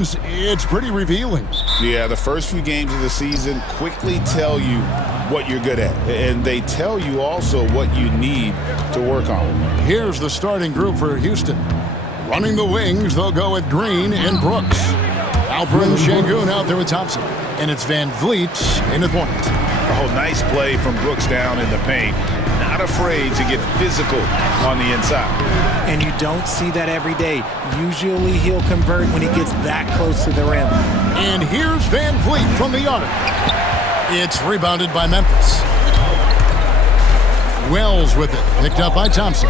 games, it's pretty revealing. Yeah, the first few games of the season quickly tell you what you're good at, and they tell you also what you need to work on. Here's the starting group for Houston. Running the wings, they'll go with Green and Brooks. Alper and Şengün out there with Thompson. And it's Van Vliet in the point. Oh, nice play from Brooks down in the paint. Not afraid to get physical on the inside. And you don't see that every day. Usually he'll convert when he gets that close to the rim. And here's Van Vliet from the arc. It's rebounded by Memphis. Wells with it. Picked up by Thompson.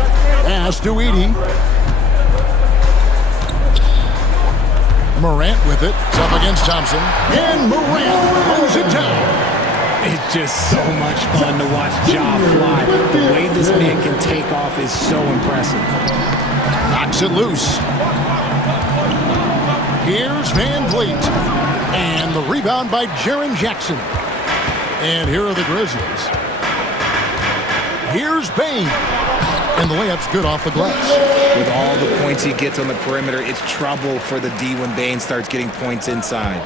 Pass to Edey. Morant with it. It's up against Thompson. And Morant throws it down. It's just so much fun to watch Ja fly. The way this man can take off is so impressive. Knocks it loose. Here's Van Vliet. And the rebound by Jaren Jackson. And here are the Grizzlies. Here's Bane. And the layup's good off the glass. With all the points he gets on the perimeter, it's trouble for the D when Bane starts getting points inside.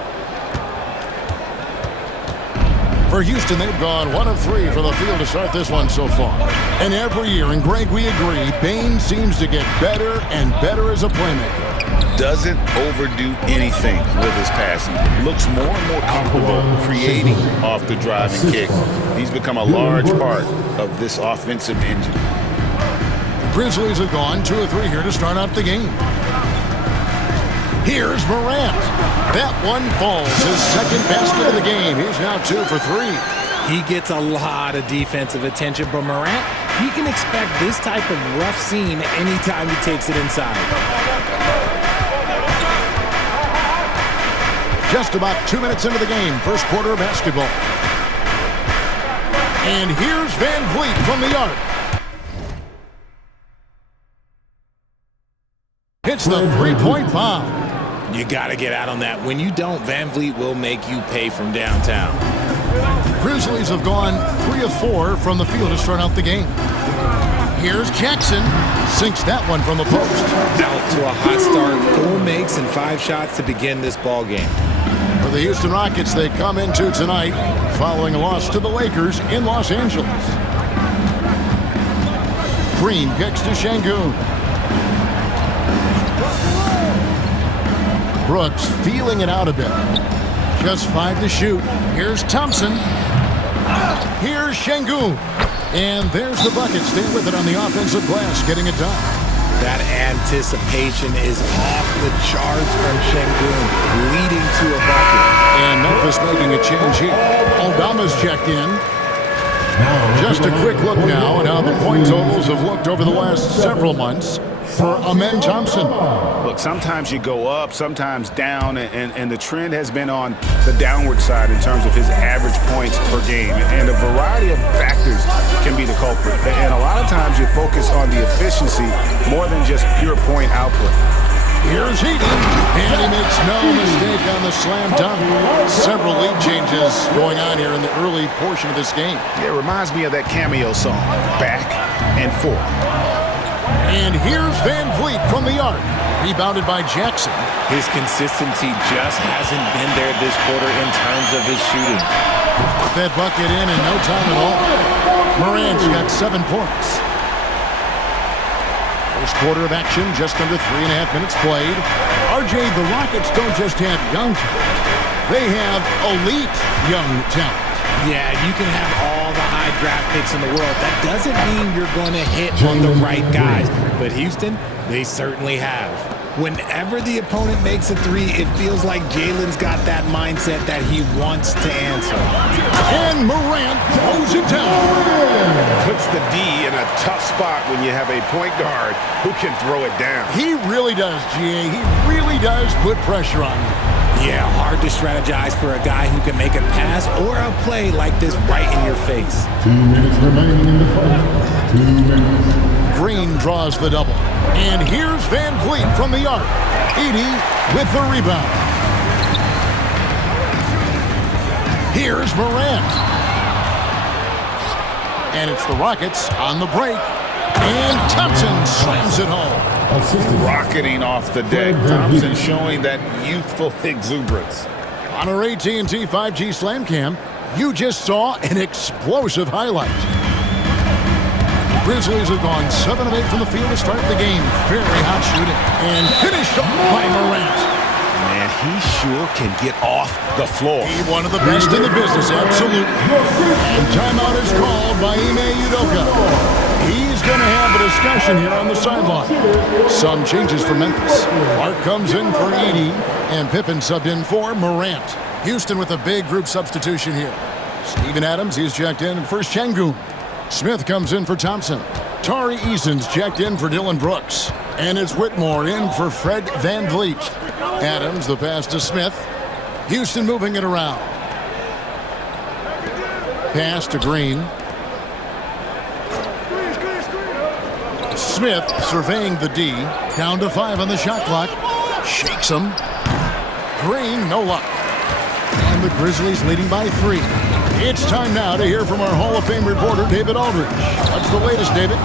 For Houston, they've gone 1 of 3 for the field to start this one so far. And every year, and Greg, we agree, Bane seems to get better and better as a playmaker. Doesn't overdo anything with his passing. Looks more and more comfortable creating off the drive and kick. He's become a large part of this offensive engine. The Grizzlies have gone 2 of 3 here to start out the game. Here's Morant. That one falls. His second basket of the game. He's now 2 for 3. He gets a lot of defensive attention, but Morant, he can expect this type of rough scene anytime he takes it inside. Just about 2 minutes into the game. First quarter of basketball. And here's Van Vliet from the arc. Hits the three-point bomb. You got to get out on that. When you don't, Van Vliet will make you pay from downtown. Grizzlies have gone 3 of 4 from the field to start out the game. Here's Jackson. Sinks that one from the post. Out to a hot start. 4 makes and 5 shots to begin this ball game. For the Houston Rockets, they come into tonight following a loss to the Lakers in Los Angeles. Green kicks to Şengün. Brooks feeling it out a bit. Just 5 to shoot. Here's Thompson. Here's Şengün. And there's the bucket. Stay with it on the offensive glass, getting it done. That anticipation is off the charts from Şengün, leading to a bucket. And Memphis making a change here. Aldama's checked in. Just a quick look now at how the point totals have looked over the last several months for Amen Thompson. Look, sometimes you go up, sometimes down, and the trend has been on the downward side in terms of his average points per game. And a variety of factors can be the culprit. And a lot of times you focus on the efficiency more than just pure point output. Here's Edey, and he makes no mistake on the slam dunk. Several lead changes going on here in the early portion of this game. It reminds me of that cameo song, Back and Forth. And here's Van Vliet from the arc. Rebounded by Jackson. His consistency just hasn't been there this quarter in terms of his shooting. Put that bucket in no time at all. Morant's got 7 points. First quarter of action, just under 3.5 minutes played. RJ, the Rockets don't just have young talent. They have elite young talent. Yeah, you can have all the high draft picks in the world. That doesn't mean you're going to hit on the right guys. But Houston, they certainly have. Whenever the opponent makes a 3, it feels like Jalen's got that mindset that he wants to answer. And Morant throws it down. Puts the D in a tough spot when you have a point guard who can throw it down. He really does, GA. He really does put pressure on him. Yeah, hard to strategize for a guy who can make a pass or a play like this right in your face. 2 minutes remaining in the fight. 2 minutes. Green draws the double. And here's Van Vliet from the arc. Edey with the rebound. Here's Morant. And it's the Rockets on the break. And Thompson slams it home. Assistant. Rocketing off the deck. Thompson showing that youthful exuberance. On our AT&T 5G Slam Cam, you just saw an explosive highlight. The Grizzlies have gone 7 of 8 from the field to start the game. Very hot shooting. And finished off by Morant. Man, he sure can get off the floor. He's one of the best in the business, absolutely. And timeout is called by Ime Udoka. He's going to have a discussion here on the sideline. Some changes for Memphis. Clark comes in for Edey, and Pippen subbed in for Morant. Houston with a big group substitution here. Steven Adams, he's checked in for Şengün. Smith comes in for Thompson. Tari Eason's checked in for Dylan Brooks. And it's Whitmore in for Fred VanVleet. Adams, the pass to Smith. Houston moving it around. Pass to Green. Smith surveying the D. Down to 5 on the shot clock. Shakes him. Green, no luck. And the Grizzlies leading by 3. It's time now to hear from our Hall of Fame reporter, David Aldridge. What's the latest, David?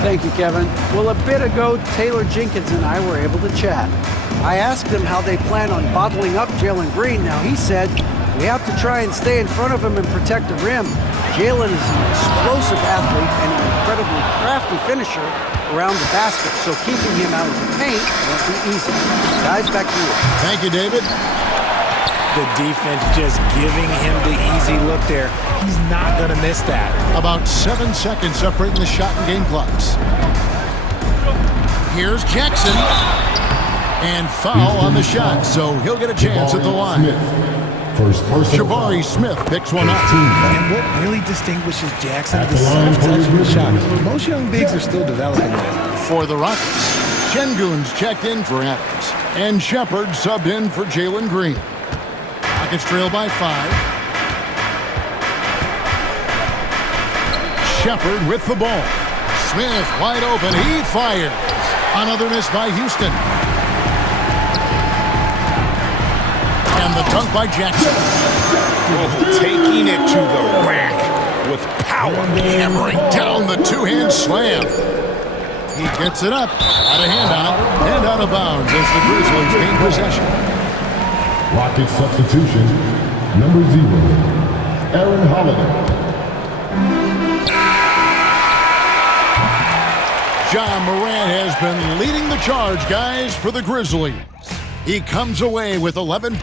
Thank you, Kevin. Well, a bit ago, Taylor Jenkins and I were able to chat. I asked him how they plan on bottling up Jalen Green. Now, he said, we have to try and stay in front of him and protect the rim. Jalen is an explosive athlete and an incredibly crafty finisher around the basket, so keeping him out of the paint won't be easy. Guys, back to you. Thank you, David. The defense just giving him the easy look there. He's not going to miss that. About 7 seconds separating the shot and game clocks. Here's Jackson. And foul on the shot, so he'll get a chance at the line. Jabari Smith picks one up. And what really distinguishes Jackson, the soft touch of the shot. Most young bigs are still developing that. For the Rockets, Şengün's checked in for Adams. And Shepard subbed in for Jalen Green. Rockets trail by 5. Shepard with the ball. Smith wide open. He fires. Another miss by Houston. And the dunk by Jackson. Taking it to the rack with power. Hammering down the two-hand slam. He gets it up. Out of handout. And out of bounds as the Grizzlies gain possession. Rocket substitution, number 0, Aaron Holiday. Ja Morant has been leading the charge, guys, for the Grizzlies. He comes away with 11.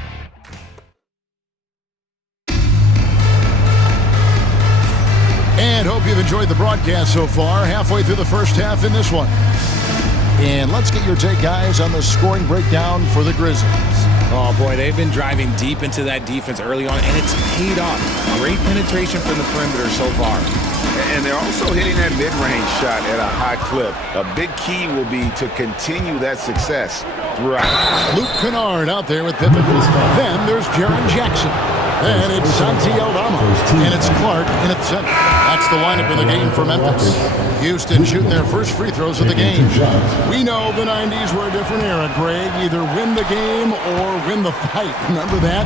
And hope you've enjoyed the broadcast so far. Halfway through the first half in this one. And let's get your take, guys, on the scoring breakdown for the Grizzlies. Oh, boy, they've been driving deep into that defense early on, and it's paid off. Great penetration from the perimeter so far. And they're also hitting that mid-range shot at a high clip. A big key will be to continue that success throughout. Luke Kennard out there with Pippen. Then there's Jaren Jackson. Then it's Santi Aldama. And it's Clark in at center. That's the lineup in the game for Memphis. Houston shooting their first free throws of the game. We know the 90s were a different era, Greg. Either win the game or win the fight. Remember that?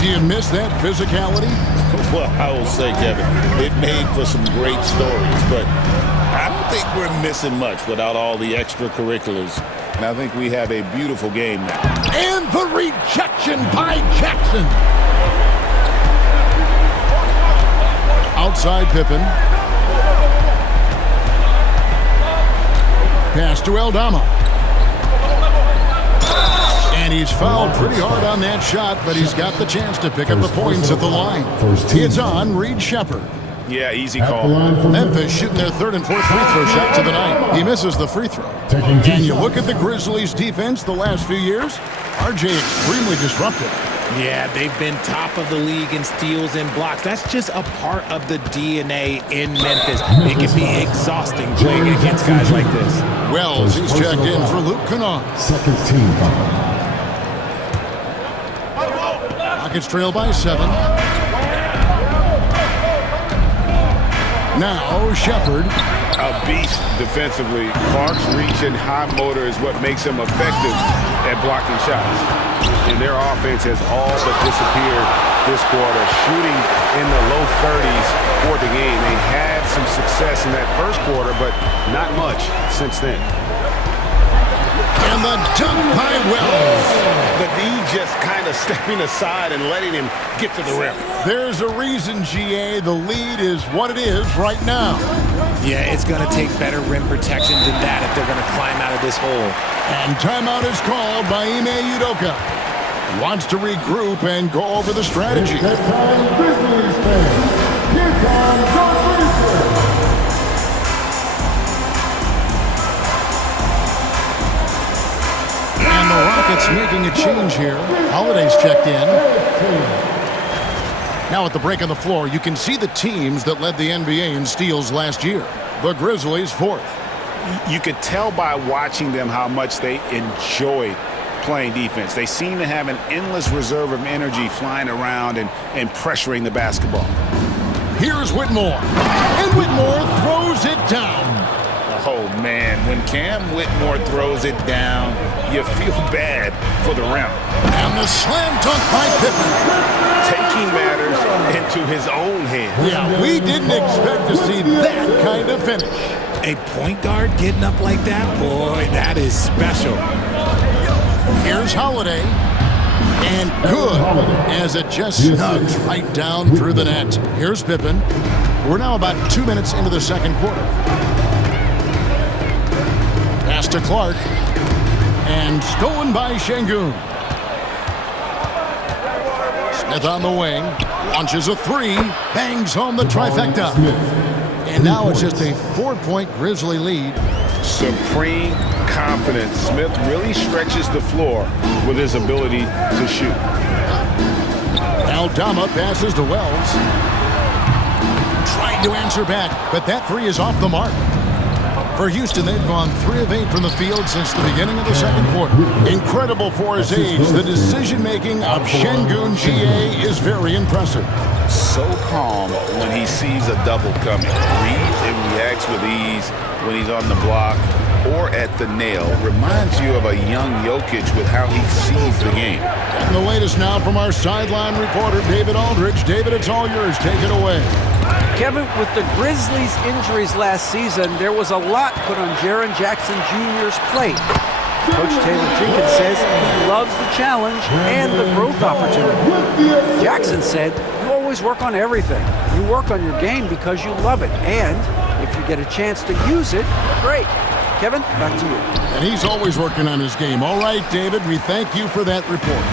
Do you miss that physicality? Well, I will say, Kevin, it made for some great stories, but I don't think we're missing much without all the extracurriculars. And I think we have a beautiful game now. And the rejection by Jackson. Outside Pippen. Pass to Aldama. And he's fouled pretty hard on that shot, but he's got the chance to pick up the points at the line. It's on Reed Shepard. Yeah, easy call. Memphis shooting their third and fourth free throw shots of the night. He misses the free throw. And you look at the Grizzlies' defense the last few years, RJ extremely disruptive. Yeah, they've been top of the league in steals and blocks. That's just a part of the DNA in Memphis. It can be exhausting playing against guys like this. Wells, he's checked in for Luke Kennard. Second team foul. Rockets trail by 7. Now Shepard. A beast defensively. Clark's reach and high motor is what makes him effective at blocking shots. And their offense has all but disappeared this quarter, shooting in the low 30s for the game. They had some success in that first quarter, but not much since then. And the dunk by Wells. The D just kind of stepping aside and letting him get to the rim. There's a reason, GA, the lead is what it is right now. Yeah, it's going to take better rim protection than that if they're going to climb out of this hole. And timeout is called by Ime Udoka. He wants to regroup and go over the strategy. That time, Grizzlies fans. Here comes the Grizzlies. And the Rockets making a change here. Holiday's checked in. Now at the break on the floor, you can see the teams that led the NBA in steals last year. The Grizzlies fourth. You could tell by watching them how much they enjoyed playing defense. They seem to have an endless reserve of energy flying around and pressuring the basketball. Here's Whitmore. And Whitmore throws it down. Oh, man, when Cam Whitmore throws it down, you feel bad for the rim. And the slam dunk by Pippen. Taking matters into his own hands. Yeah, we didn't expect to see that kind of finish. A point guard getting up like that? Boy, that is special. Here's Holiday. And good as it just snugs right down through the net. Here's Pippen. We're now about 2 minutes into the second quarter. Pass to Clark. And stolen by Şengün. Smith on the wing. Launches a three. Bangs home the trifecta. And now it's just a 4-point Grizzly lead. Supreme confidence. Smith really stretches the floor with his ability to shoot. Aldama passes to Wells. Tried to answer back, but that three is off the mark. For Houston, they've gone 3 of 8 from the field since the beginning of the second quarter. Incredible for his age. The decision-making of Şengün GA is very impressive. So calm when he sees a double coming. Reads and reacts with ease when he's on the block or at the nail. Reminds you of a young Jokic with how he sees the game. And the latest now from our sideline reporter, David Aldridge. David, it's all yours. Take it away. Kevin, with the Grizzlies' injuries last season, there was a lot put on Jaren Jackson Jr.'s plate. Coach Taylor Jenkins says he loves the challenge and the growth opportunity. Jackson said, you always work on everything. You work on your game because you love it. And if you get a chance to use it, great. Kevin, back to you. And he's always working on his game. All right, David, we thank you for that report.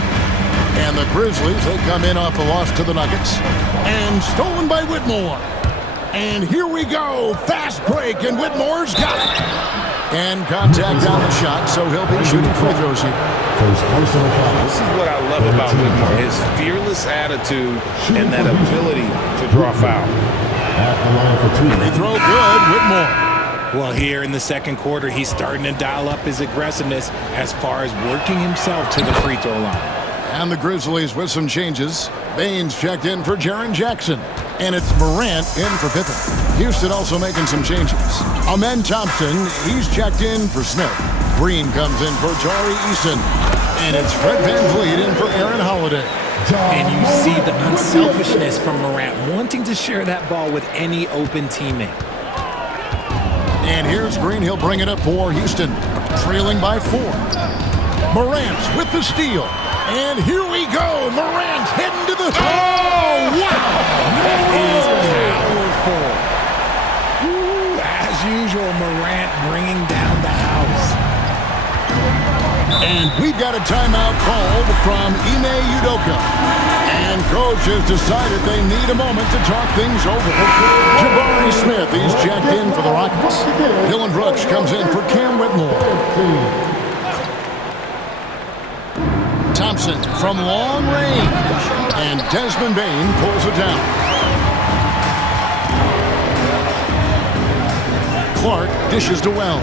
And the Grizzlies, they come in off a loss to the Nuggets. And stolen by Whitmore. And here we go. Fast break, and Whitmore's got it. And contact on the shot, so he'll be shooting free throws here. This is what I love about Whitmore, his fearless attitude and that ability to draw foul. Free throw good, Whitmore. Well, here in the second quarter, he's starting to dial up his aggressiveness as far as working himself to the free throw line. And the Grizzlies with some changes. Baines checked in for Jaren Jackson. And it's Morant in for Pippen. Houston also making some changes. Amen Thompson, he's checked in for Smith. Green comes in for Tari Eason. And it's Fred VanVleet in for Aaron Holiday. And you see the unselfishness from Morant, wanting to share that ball with any open teammate. And here's Green. He'll bring it up for Houston. Trailing by 4. Morant with the steal. And here we go. Morant heading to the... Oh, wow! That is powerful. Ooh, as usual, Morant bringing down the house. And we've got a timeout called from Ime Udoka. And coach has decided they need a moment to talk things over. Jabari Smith, he's checked in for the Rockets. Dylan Brooks comes in for Cam Whitmore. Thompson from long range. And Desmond Bane pulls it down. Clark dishes to Wells.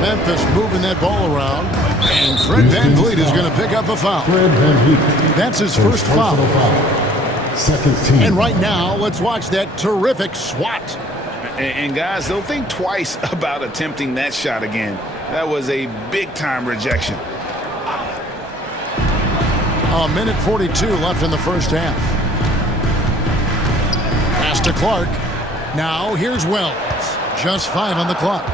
Memphis moving that ball around. And Fred VanVleet is going to pick up a foul. That's his first foul. Second team. And right now, let's watch that terrific swat. And guys, don't think twice about attempting that shot again. That was a big-time rejection. A minute 42 left in the first half. Pass to Clark. Now here's Wells. Just 5 on the clock.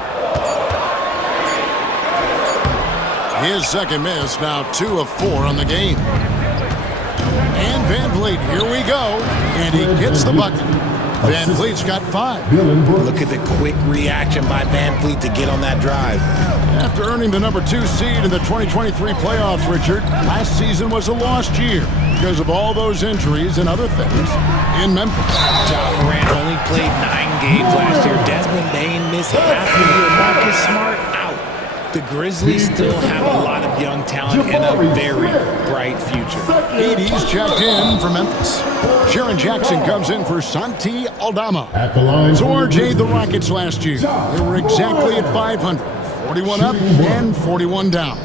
His second miss, now 2 of 4 on the game. And Van Vliet, here we go. And he gets the bucket. Van Vliet's got 5. Look at the quick reaction by Van Vliet to get on that drive. After earning the number 2 seed in the 2023 playoffs, Richard, last season was a lost year because of all those injuries and other things in Memphis. Ja Morant only played 9 games last year. Desmond Bain missed half the year. Marcus Smart out. The Grizzlies still have a lot of young talent and a very bright future. 80's checked in for Memphis. Jaren Jackson comes in for Santi Aldama. At the line. So RJ, the Rockets last year, they were exactly at 500. 41 up and 41 down.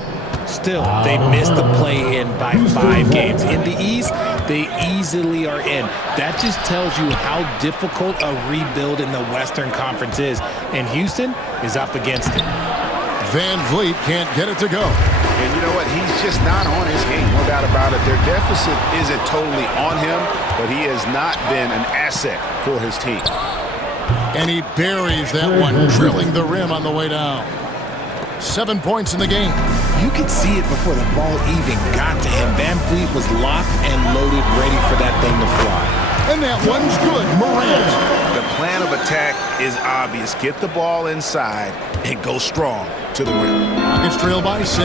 Still, they missed the play-in by 5 games. In the East, they easily are in. That just tells you how difficult a rebuild in the Western Conference is. And Houston is up against it. Van Vliet can't get it to go. And you know what? He's just not on his game, no doubt about it. Their deficit isn't totally on him, but he has not been an asset for his team. And he buries that one, drilling the rim on the way down. 7 points in the game. You could see it before the ball even got to him. Van Vliet was locked and loaded, ready for that thing to fly. And that one's good. Morant. The plan of attack is obvious. Get the ball inside and go strong to the rim. Rockets trail by 6.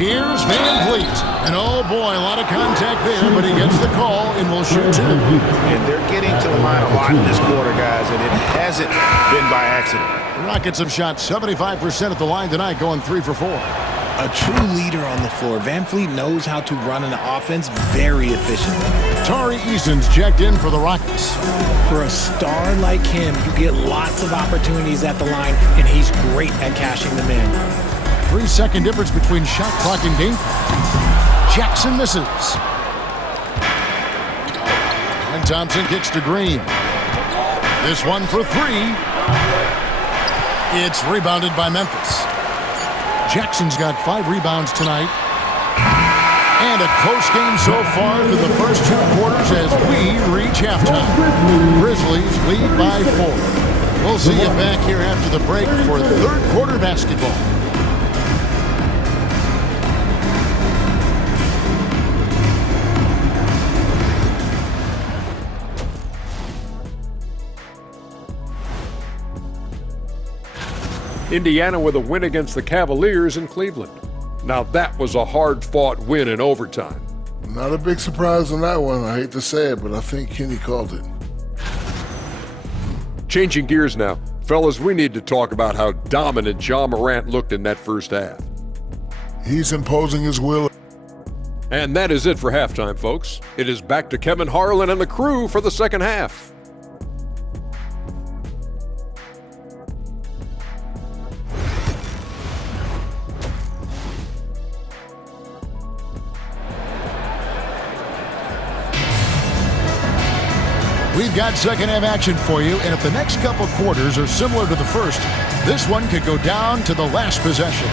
Here's Van Vliet. And oh boy, a lot of contact there, but he gets the call and will shoot 2. And they're getting to the line a lot in this quarter, guys, and it hasn't been by accident. Rockets have shot 75% at the line tonight, going 3 for 4. A true leader on the floor. Van Vliet knows how to run an offense very efficiently. Tari Eason's checked in for the Rockets. For a star like him, you get lots of opportunities at the line, and he's great at cashing them in. 3-second difference between shot clock and game clock. Jackson misses. And Thompson kicks to Green. This one for 3. It's rebounded by Memphis. Jackson's got 5 rebounds tonight. And a close game so far through the first 2 quarters as we reach halftime. Grizzlies lead by 4. We'll see you back here after the break for 3rd quarter basketball. Indiana with a win against the Cavaliers in Cleveland. Now that was a hard-fought win in overtime. Not a big surprise on that one. I hate to say it, but I think Kenny called it. Changing gears now. Fellas, we need to talk about how dominant Ja Morant looked in that first half. He's imposing his will. And that is it for halftime, folks. It is back to Kevin Harlan and the crew for the second half. We've got second half action for you, and if the next couple quarters are similar to the first, this one could go down to the last possession.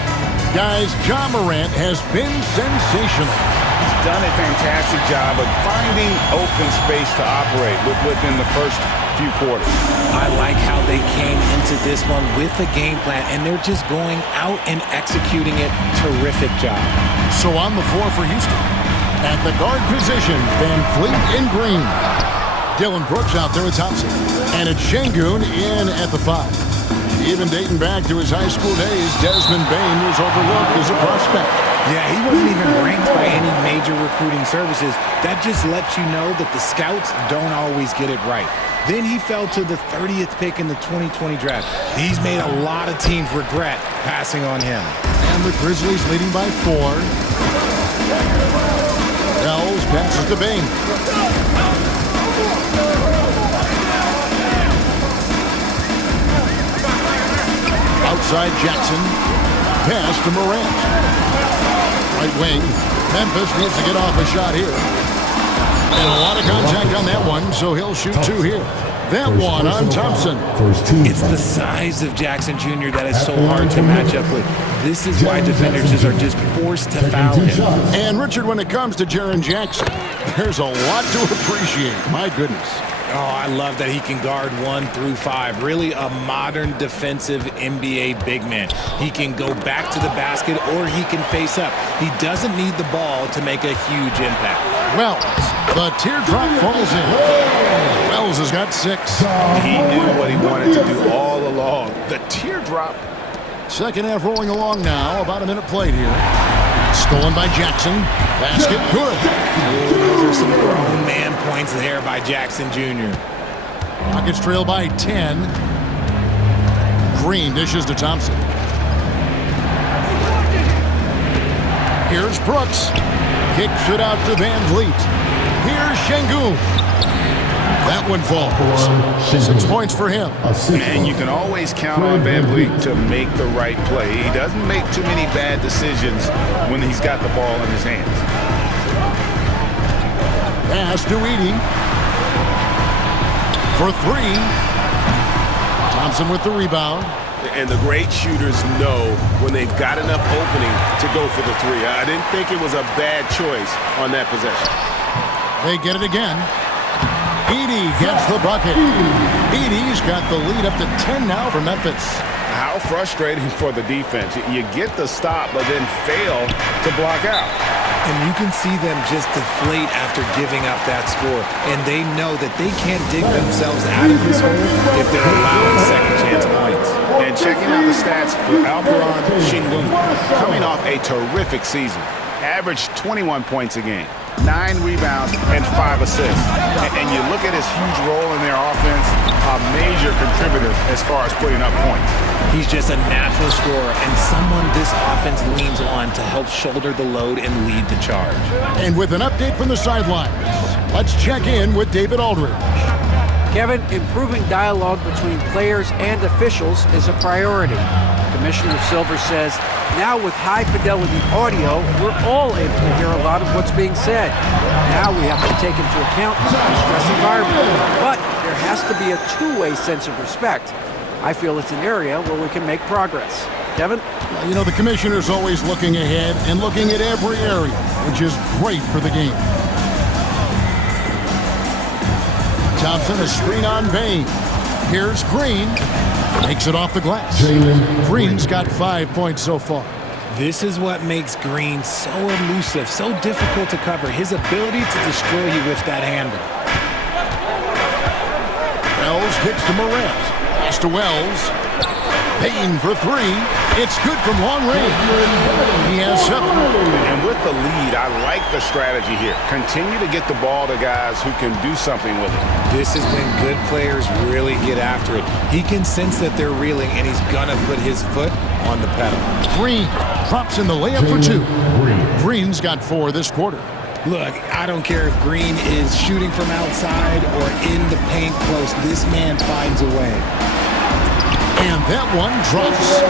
Guys, Ja Morant has been sensational. He's done a fantastic job of finding open space to operate within the first few quarters. I like how they came into this one with a game plan, and they're just going out and executing it. Terrific job. So on the floor for Houston. At the guard position, Van Vliet in Green. Dylan Brooks out there with Thompson. And it's Şengün in at the 5. Even dating back to his high school days, Desmond Bain was overlooked as a prospect. Yeah, he wasn't even ranked by any major recruiting services. That just lets you know that the scouts don't always get it right. Then he fell to the 30th pick in the 2020 draft. He's made a lot of teams regret passing on him. And the Grizzlies leading by 4. Wells passes to Bain. Outside Jackson. Pass to Morant. Right wing. Memphis needs to get off a shot here. And a lot of contact on that one, so he'll shoot 2 here. That one on Thompson. It's the size of Jackson Jr. that is so hard to match up with. This is why defenders are just forced to foul him. And Richard, when it comes to Jaren Jackson, there's a lot to appreciate. My goodness. Oh, I love that he can guard 1 through 5. Really a modern defensive NBA big man. He can go back to the basket or he can face up. He doesn't need the ball to make a huge impact. Wells, the teardrop falls in. Wells has got 6. He knew what he wanted to do all along. The teardrop. Second half rolling along now. About a minute played here. Stolen by Jackson. Basket good. Those are some grown man points there by Jackson Jr. Rockets trail by 10. Green dishes to Thompson. Here's Brooks. Kicks it out to Van Vliet. Here's Şengün. That one falls. 6 points for him. And you can always count on Van Vliet to make the right play. He doesn't make too many bad decisions when he's got the ball in his hands. Pass to Edey. For 3. Thompson with the rebound. And the great shooters know when they've got enough opening to go for the 3. I didn't think it was a bad choice on that possession. They get it again. Edey gets the bucket. Edey's got the lead up to 10 now for Memphis. How frustrating for the defense. You get the stop, but then fail to block out. And you can see them just deflate after giving up that score. And they know that they can't dig themselves out of this hole if they're allowing second chance points. And checking out the stats for Alperen Şengün, coming off a terrific season. Averaged 21 points a game, 9 rebounds, and 5 assists. And you look at his huge role in their offense, a major contributor as far as putting up points. He's just a natural scorer and someone this offense leans on to help shoulder the load and lead the charge. And with an update from the sidelines, let's check in with David Aldridge. Kevin, improving dialogue between players and officials is a priority. Commissioner Silver says, now with high-fidelity audio, we're all able to hear a lot of what's being said. Now we have to take into account the stress environment. But there has to be a two-way sense of respect. I feel it's an area where we can make progress. Kevin? You know, the commissioner's always looking ahead and looking at every area, which is great for the game. Thompson, a screen on Bain. Here's Green. Takes it off the glass. Green's got 5 points so far. This is what makes Green so elusive, so difficult to cover. His ability to destroy you with that handle. Wells kicks to Morant. Pass to Wells. Payne for 3. It's good from long range. He has 7. And with the lead, I like the strategy here. Continue to get the ball to guys who can do something with it. This is when good players really get after it. He can sense that they're reeling, and he's going to put his foot on the pedal. Green drops in the layup for 2. Green's got 4 this quarter. Look, I don't care if Green is shooting from outside or in the paint close. This man finds a way. And that one drops.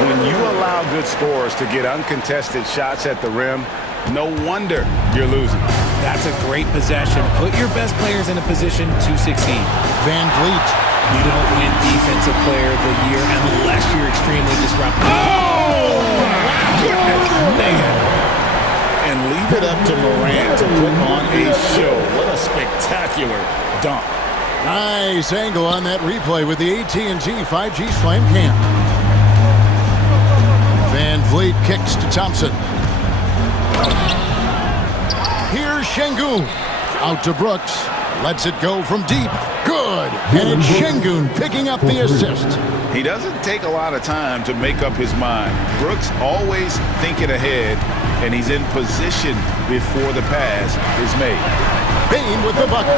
When you allow good scorers to get uncontested shots at the rim, no wonder you're losing. That's a great possession. Put your best players in a position to succeed. Van Vliet. You don't win Defensive Player of the Year unless you're extremely disruptive. Oh, my goodness, man. And leave it up to Morant to put on a show. What a spectacular dunk. Nice angle on that replay with the AT&T 5G Slam Cam. Van Vliet kicks to Thompson. Here's Şengün. Out to Brooks. Lets it go from deep. Good. And it's Şengün picking up the assist. He doesn't take a lot of time to make up his mind. Brooks always thinking ahead, and he's in position before the pass is made. Bain with the bucket.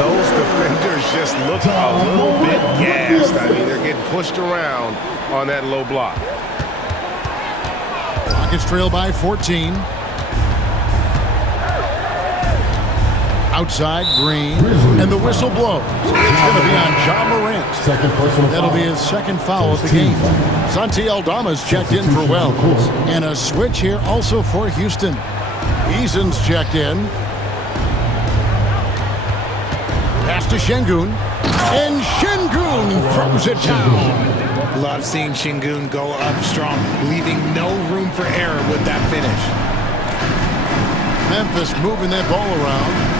Those defenders just look a little bit gassed. I mean, they're getting pushed around on that low block. Rockets trail by 14. Outside, Green, and the whistle blows. It's going to be on Ja Morant. That'll be his second foul of the game. Santi Aldama's checked in for Wells. And a switch here also for Houston. Eason's checked in. Pass to Şengün. And Şengün throws it down. Love seeing Şengün go up strong, leaving no room for error with that finish. Memphis moving that ball around.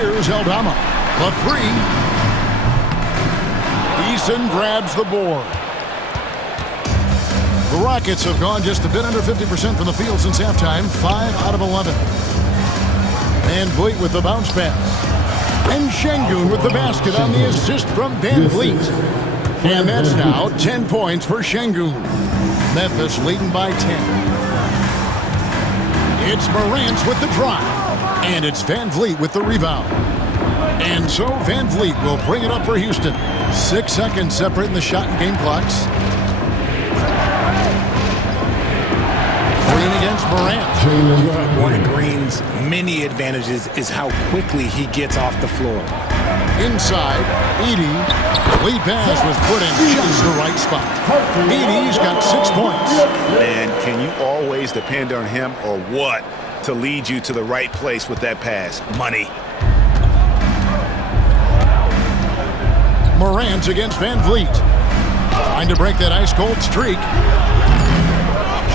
Here's Aldama. The three. Eason grabs the board. The Rockets have gone just a bit under 50% from the field since halftime, 5 out of 11. Van Vliet with the bounce pass. And Şengün with the basket on the assist from Van Vliet. And that's now 10 points for Şengün. Memphis leading by 10. It's Morant with the drive. And it's Van Vliet with the rebound. And so Van Vliet will bring it up for Houston. 6 seconds separating the shot and game clocks. Green against Morant. One of Green's many advantages is how quickly he gets off the floor. Inside, Edey. Lead pass was put in just the right spot. Edey's got 6 points. Man, can you always depend on him or what to lead you to the right place with that pass? Money. Morant against Van Vliet. Trying to break that ice-cold streak.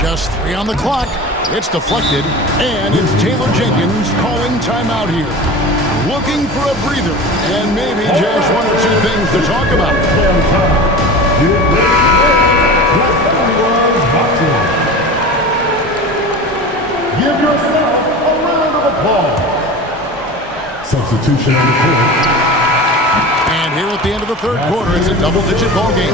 Just 3 on the clock. It's deflected, and it's Taylor Jenkins calling timeout here. Looking for a breather, and maybe just 1 or 2 things to talk about. Give yourself a round of applause. Substitution on the court. And here at the end of the third quarter, it's a double-digit ball game.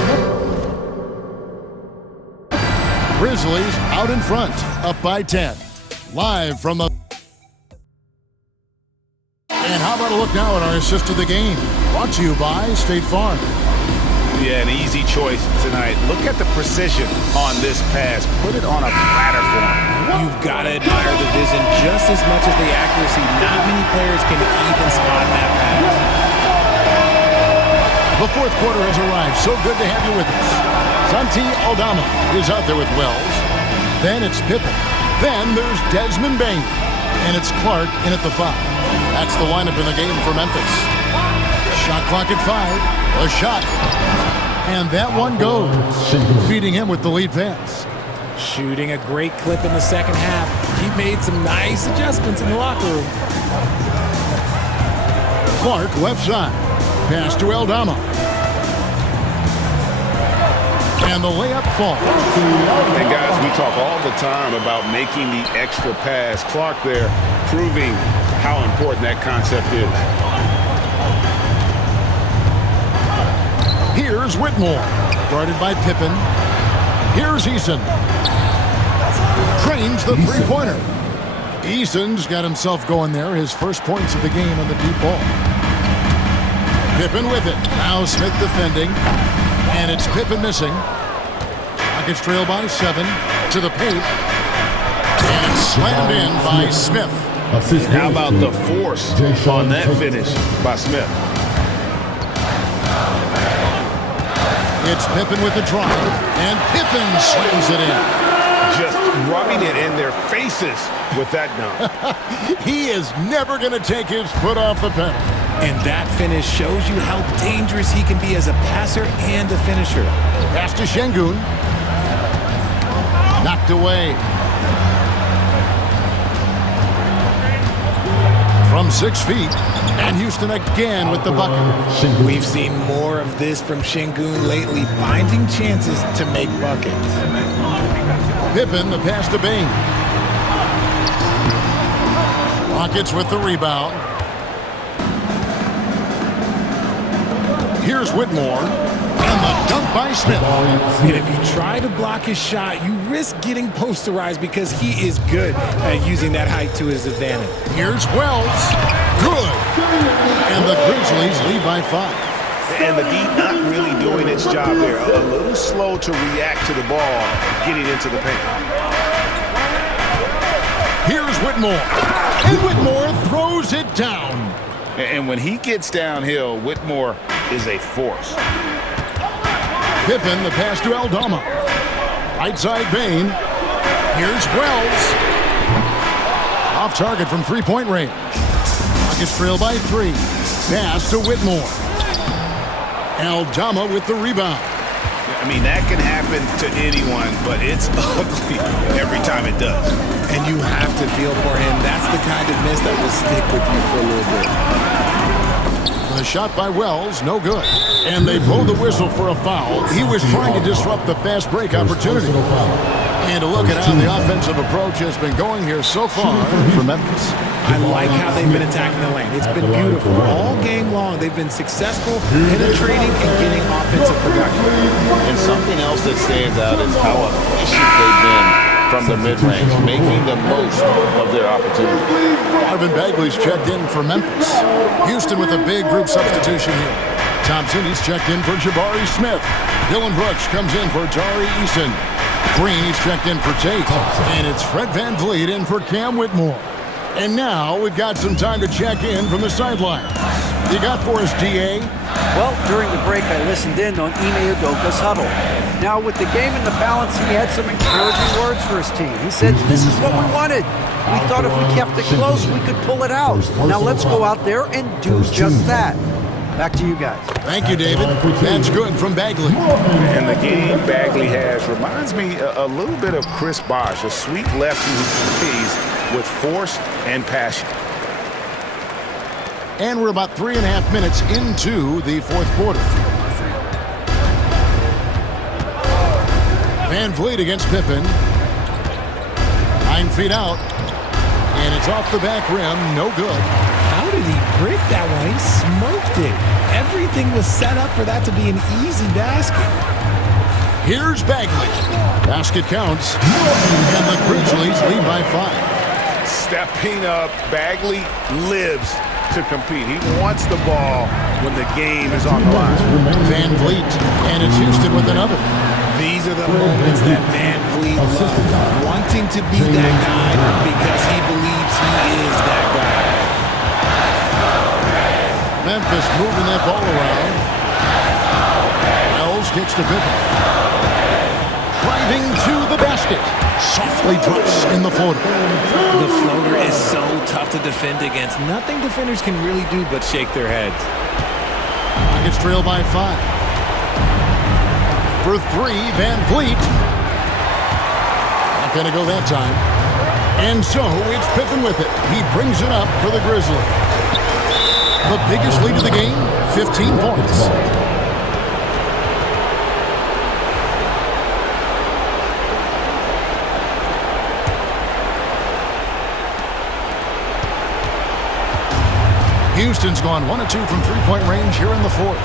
Grizzlies out in front, up by 10. Live from the... And how about a look now at our assist of the game? Brought to you by State Farm. Yeah, an easy choice tonight. Look at the precision on this pass. Put it on a platter for him. You've got to admire the vision just as much as the accuracy. Not many players can even spot that pass. The fourth quarter has arrived. So good to have you with us. Santi Aldama is out there with Wells. Then it's Pippen. Then there's Desmond Bain. And it's Clark in at the 5. That's the lineup in the game for Memphis. Shot clock at 5. A shot. And that one goes. Feeding him with the lead pass. Shooting a great clip in the second half. He made some nice adjustments in the locker room. Clark left side. Pass to Aldama. And the layup falls. And guys, we talk all the time about making the extra pass. Clark there proving how important that concept is. Here's Whitmore, guarded by Pippen. Here's Eason. Trains the three-pointer. Eason's got himself going there. His first points of the game on the deep ball. Pippen with it. Now Smith defending. And it's Pippen missing. Rockets trail by 7 to the paint. And slammed in by Smith. How about the force on that finish by Smith? It's Pippen with the drive. And Pippen slams it in. Just rubbing it in their faces with that dunk. He is never going to take his foot off the pedal. And that finish shows you how dangerous he can be as a passer and a finisher. Pass to Şengün. Knocked away. From 6 feet. And Houston again with the bucket. We've seen more of this from Şengün lately, finding chances to make buckets. Pippen, the pass to Bain. Rockets with the rebound. Here's Whitmore. And the dunk by Smith. And if you try to block his shot, you risk getting posterized because he is good at using that height to his advantage. Here's Wells. Good. And the Grizzlies lead by 5. And the D not really doing its job there. A little slow to react to the ball getting into the paint. Here's Whitmore. And Whitmore throws it down. And when he gets downhill, Whitmore is a force. Pippen, the pass to Aldama. Right side Bain. Here's Wells. Off target from three-point range. Rockets trail by 3. Pass to Whitmore. Aldama with the rebound. I mean, that can happen to anyone, but it's ugly every time it does. and you have to feel for him. That's the kind of miss that will stick with you for a little bit. The shot by Wells, no good. And they blow the whistle for a foul. He was trying to disrupt the fast break opportunity. And a look at how the offensive approach has been going here so far for Memphis. I like how they've been attacking the lane. It's been beautiful. All game long, they've been successful penetrating and getting offensive production. And something else that stands out is how efficient they've been from the mid-range, making the most of their opportunity. Marvin Bagley's checked in for Memphis. Houston with a big group substitution here. Thompson, he's checked in for Jabari Smith. Dylan Brooks comes in for Tari Eason. Green, he's checked in for Tate. And it's Fred VanVleet in for Cam Whitmore. And now we've got some time to check in from the sideline. You got for us, D.A.? Well, during the break, I listened in on Ime Udoka's huddle. Now, with the game in the balance, he had some encouraging words for his team. He said, this is what we wanted. We thought if we kept it close, we could pull it out. Now let's go out there and do just that. Back to you guys. Thank you, David. That's good from Bagley. And the game Bagley has reminds me a little bit of Chris Bosh, a sweet lefty who plays with force and passion. And we're about 3.5 minutes into the fourth quarter. VanVleet against Pippen. 9 feet out. And it's off the back rim. No good. How did he break that one? He smoked it. Everything was set up for that to be an easy basket. Here's Bagley. Basket counts. And the Grizzlies lead by 5. Stepping up, Bagley lives to compete. He wants the ball when the game is on the line. VanVleet. And it's Houston with another. These are the moments that VanVleet loves. Wanting to be that guy because he believes he is that guy. Memphis moving that ball around. Wells kicks to Pippen. Driving to the basket. Softly drops in the floater. The floater is so tough to defend against. Nothing defenders can really do but shake their heads. Nuggets trail by 5. For 3, VanVleet. Not going to go that time. And so it's Pippen with it. He brings it up for the Grizzlies. The biggest lead of the game, 15 points. Houston's gone 1 of 2 from three-point range here in the fourth.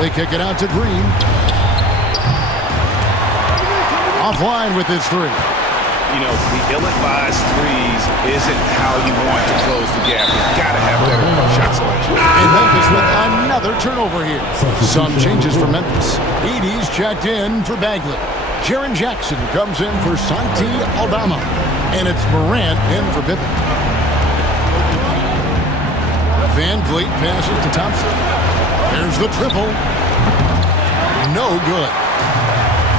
They kick it out to Green. Offline with his 3. You know, the ill-advised threes isn't how you want to close the gap. You've got to have better shot selection. And Memphis with another turnover here. Some changes for Memphis. Edey's checked in for Bagley. Jaren Jackson comes in for Santi Aldama. And it's Morant in for Pippen. VanVleet passes to Thompson. There's the triple. No good.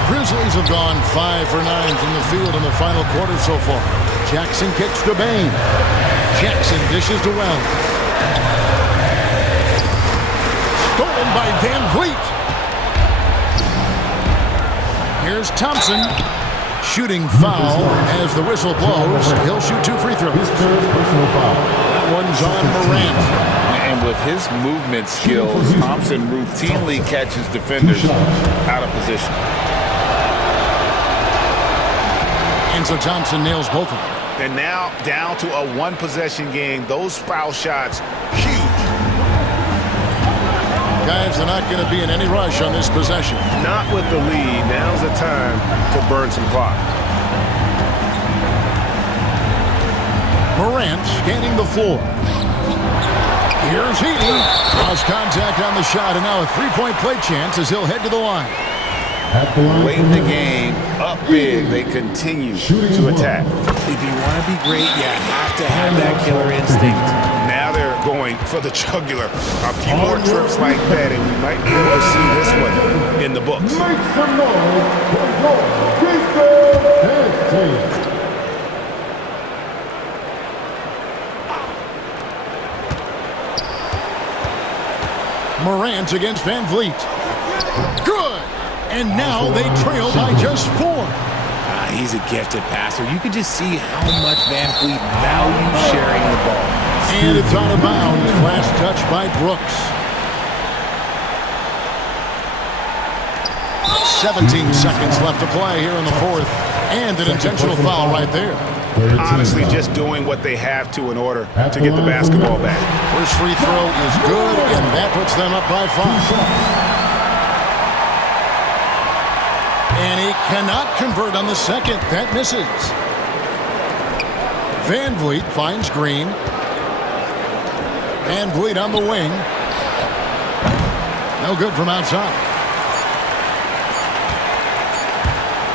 Grizzlies have gone 5 for 9 from the field in the final quarter so far. Jackson kicks to Bain. Jackson dishes to Wells. Stolen by VanVleet. Here's Thompson. Shooting foul as the whistle blows. He'll shoot 2 free throws. That one's on Morant. And with his movement skills, Thompson routinely catches defenders out of position. And so Thompson nails both of them. And now down to a one-possession game. Those foul shots, huge. Guys, they're not going to be in any rush on this possession. Not with the lead. Now's the time to burn some clock. Morant scanning the floor. Here's Edey. Lost contact on the shot, and now a three-point play chance as he'll head to the line. Late in the game, up big, they continue to attack. If you want to be great, you have to have that killer instinct. Now they're going for the jugular. A few more trips like that, and we might be able to see this one in the books. Make some noise for your Grizzlies. Morant against VanVleet. Good! And now they trail by just 4. He's a gifted passer. You can just see how much Van Fleet values sharing the ball. And it's out of bounds. Last touch by Brooks. 17 seconds left to play here in the fourth. And an intentional foul right there. Honestly, just doing what they have to in order to get the basketball back. First free throw is good, and that puts them up by 5. And he cannot convert on the second. That misses. Van Vliet finds Green. Van Vliet on the wing. No good from outside.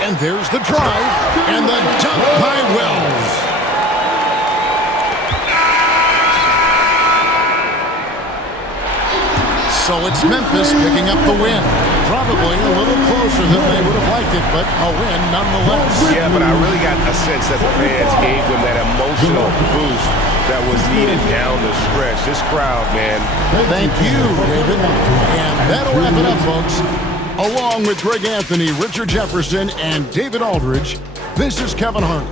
And there's the drive, and the dunk by Wells. So it's Memphis picking up the win. Probably a little closer than they would have liked it, but a win nonetheless. Yeah, but I really got a sense that the fans gave them that emotional boost that was needed down the stretch. This crowd, man. Thank you, David. And that'll wrap it up, folks. Along with Greg Anthony, Richard Jefferson, and David Aldridge, this is Kevin Harlan.